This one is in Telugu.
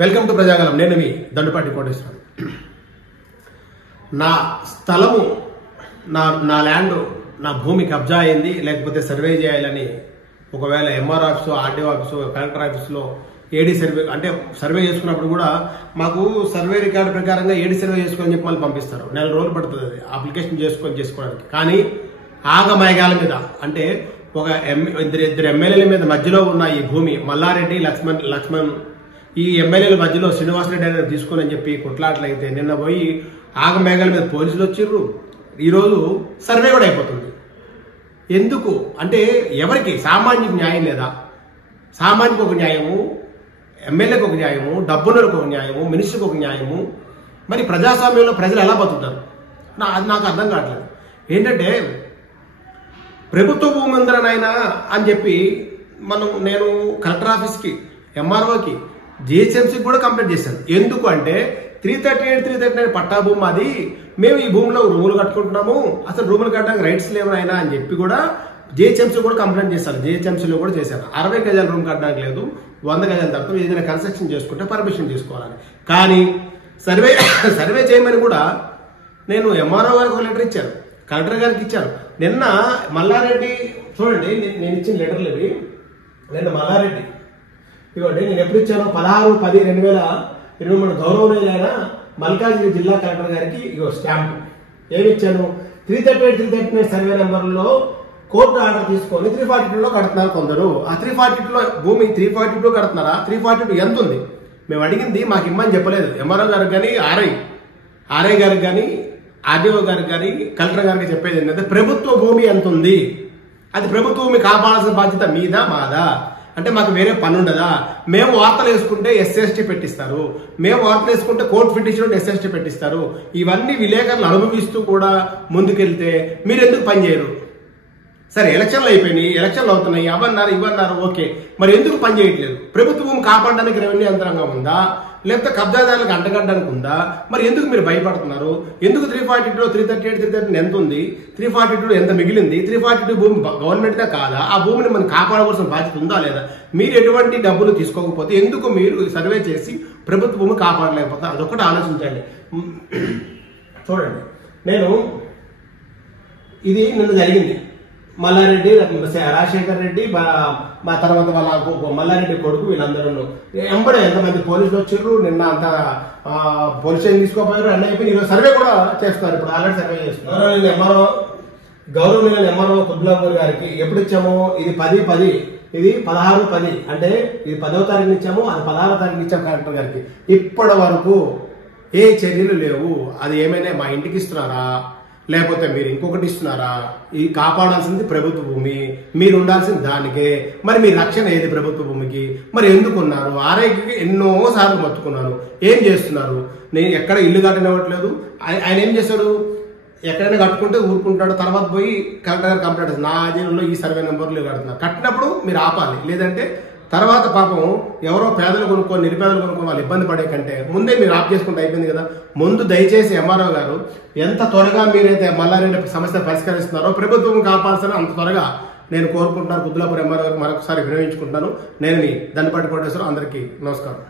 Welcome to Prajagalam. నేను మీ దండుపాటి కోటేశ్వరరావు. నా స్థలము నా ల్యాండ్ నా భూమి కబ్జా అయింది, లేకపోతే సర్వే చేయాలని ఒకవేళ MR office, RDO office, collector ఆఫీసులో ఏడీ సర్వే అంటే సర్వే చేసుకున్నప్పుడు కూడా మాకు సర్వే రికార్డు ప్రకారంగా ఏడీ సర్వే చేసుకొని చెప్పి మళ్ళీ పంపిస్తారు. 4 రోజులు పడుతుంది అది అప్లికేషన్ చేసుకోవడానికి. కానీ ఆగమేఘాల మీద అంటే ఒక ఇద్దరు ఎమ్మెల్యేల మీద మధ్యలో ఉన్న ఈ భూమి మల్లారెడ్డి లక్ష్మణ్ ఈ ఎమ్మెల్యేల మధ్యలో శ్రీనివాసరెడ్డి అనేది తీసుకుని అని చెప్పి కొట్లాట్లయితే నిన్న పోయి ఆగమేఘాల మీద పోలీసులు వచ్చిర్రు. ఈరోజు సర్వే కూడా అయిపోతుంది. ఎందుకు అంటే ఎవరికి సామాన్యుకు న్యాయం లేదా? సామాన్యుకు ఒక న్యాయము, ఎమ్మెల్యేకి ఒక న్యాయము, డబ్బులకు ఒక న్యాయము, మినిస్టర్కి ఒక న్యాయము. మరి ప్రజాస్వామ్యంలో ప్రజలు ఎలా బతుకుతారు? అది నాకు అర్థం కావట్లేదు. ఏంటంటే ప్రభుత్వ భూమి ఉందరనైనా అని చెప్పి నేను కలెక్టర్ ఆఫీస్కి, ఎంఆర్ఓకి, జిహెచ్ఎంసీకి కూడా కంప్లైంట్ చేశాను. ఎందుకు అంటే 338, 339 పట్టా భూమి అది, మేము ఈ భూమిలో రూములు కట్టుకుంటున్నాము, అసలు రూములు కట్టడానికి రైట్స్ లేవనైనా అని చెప్పి కూడా జిహెచ్ఎంసీ కూడా కంప్లైంట్ చేశాను. జిహెచ్ఎంసీలో కూడా చేశాను. 60 గజాల రూమ్ కట్టడానికి లేదు, 100 గజాల తర్వాత ఏదైనా కన్స్ట్రక్షన్ చేసుకుంటే పర్మిషన్ తీసుకోవాలని. కానీ సర్వే చేయమని కూడా నేను ఎంఆర్ఓ గారికి ఒక లెటర్ ఇచ్చాను, కలెక్టర్ గారికి ఇచ్చాను. నిన్న మల్లారెడ్డి చూడండి, నేను ఇచ్చిన లెటర్లు ఇవి. నిన్న మల్లారెడ్డి ఇవ్వండి, నేను ఎప్పుడు ఇచ్చాను? 16/10/2023 గౌరవనీయులైన మల్కాజ్గిరి జిల్లా కలెక్టర్ గారికి ఇగో స్టాంప్. ఏమి ఇచ్చాను? 338, 339 సర్వే నెంబర్లో కోర్టు ఆర్డర్ తీసుకొని 342లో కడుతున్నారు కొందరు. ఆ 342లో భూమి 342 కడుతున్నారా? 342 ఎంత ఉంది? మేము అడిగింది మాకు ఇమ్మని చెప్పలేదు. ఎంఆర్ఓ గారికి కానీ, ఆర్ఐ గారికి కానీ, ఆర్డీఓ గారికి కానీ, కలెక్టర్ గారికి చెప్పేది ఏంటంటే ప్రభుత్వ భూమి ఎంత ఉంది, అది ప్రభుత్వ భూమి కాపాడాల్సిన బాధ్యత మీదా మాదా? అంటే మాకు వేరే పని ఉండదా? మేము వార్తలు వేసుకుంటే ఎస్ఎస్టీ పెట్టిస్తారు, మేము వార్తలు వేసుకుంటే కోర్టు పిటిషన్ ఎస్ఎస్టీ పెట్టిస్తారు. ఇవన్నీ విలేకరులు అనుభవిస్తూ కూడా ముందుకెళ్తే మీరు ఎందుకు పని చేయరు? సరే, ఎలక్షన్లు అయిపోయినాయి, ఎలక్షన్లు అవుతున్నాయి, అవన్నారు ఇవన్నారు, ఓకే. మరి ఎందుకు పని చేయట్లేదు? ప్రభుత్వ భూమి కాపాడడానికి రెవెన్యూ యంత్రాంగం ఉందా, లేకపోతే కబ్జాదారులకు అంటగడ్డానికి ఉందా? మరి ఎందుకు మీరు భయపడుతున్నారు? ఎందుకు 342, 338, 339 ఎంత ఉంది? 342 ఎంత మిగిలింది? 342 భూమి గవర్నమెంట్దా కాదా? ఆ భూమిని మనం కాపాడవలసిన బాధ్యత ఉందా లేదా? మీరు ఎటువంటి డబ్బులు తీసుకోకపోతే ఎందుకు మీరు సర్వే చేసి ప్రభుత్వ భూమి కాపాడలేకపోతే? అదొకటి ఆలోచించండి. చూడండి, ఇది నిన్న జరిగింది. మల్లారెడ్డి, రాజశేఖర్ రెడ్డి, మా తర్వాత వాళ్ళ మల్లారెడ్డి కొడుకు, వీళ్ళందరూ ఎంబడే ఎంతమంది పోలీసులు వచ్చారు. నిన్న అంతా పోలీస్ స్టేషన్ తీసుకోపోయారు, అన్నీ అయిపోయి ఈరోజు సర్వే కూడా చేస్తున్నారు. ఇప్పుడు ఆల్రెడీ సర్వే చేస్తున్నారు. గౌరవనీయులైన ఎంఆర్ఓ కుద్బులాపూర్ గారికి ఎప్పుడు ఇచ్చాము? ఇది 10/10, ఇది 16/10, అంటే ఇది 10వ తారీఖున ఇచ్చాము, అది 16వ తారీఖున ఇచ్చాము కలెక్టర్ గారికి. ఇప్పటి వరకు ఏ చర్యలు లేవు. అది ఏమైనా మా ఇంటికి ఇస్తున్నారా, లేకపోతే మీరు ఇంకొకటి ఇస్తున్నారా? ఈ కాపాడాల్సింది ప్రభుత్వ భూమి, మీరు ఉండాల్సింది దానికే. మరి మీ రక్షణ ఏది ప్రభుత్వ భూమికి? మరి ఎందుకున్నారు? ఆర్ఐకి ఎన్నో సార్లు మొత్తుకున్నాను. ఏం చేస్తున్నారు? నేను ఎక్కడ ఇల్లు కట్టనివ్వట్లేదు. ఆయన ఏం చేస్తాడు? ఎక్కడైనా కట్టుకుంటే ఊరుకుంటాడు, తర్వాత పోయి కలెక్టర్ గారు కంప్లైంట్ చేస్తారు, నా అధీనంలో ఈ సర్వే నెంబర్లు కడుతున్నారు. కట్టినప్పుడు మీరు ఆపాలి, లేదంటే తర్వాత పాపం ఎవరో పేదలు కొనుక్కొని, నిరుపేదలు కొనుక్కొని వాళ్ళు ఇబ్బంది పడే కంటే ముందే మీరు ఆప్ చేసుకుంటే అయిపోయింది కదా. ముందు దయచేసి ఎంఆర్ఓ గారు ఎంత త్వరగా మీరైతే మల్లారెడ్డి సమస్య పరిష్కరిస్తున్నారో ప్రభుత్వం కాపాల్సిన అంత త్వరగా నేను కోరుకుంటున్నాను. కుద్బులాపూర్ ఎంఆర్ఓ గారు మరొకసారి వినియోగించుకుంటున్నాను. నేను మీ దండుపాటి కోటేశ్వరరావు. అందరికీ నమస్కారం.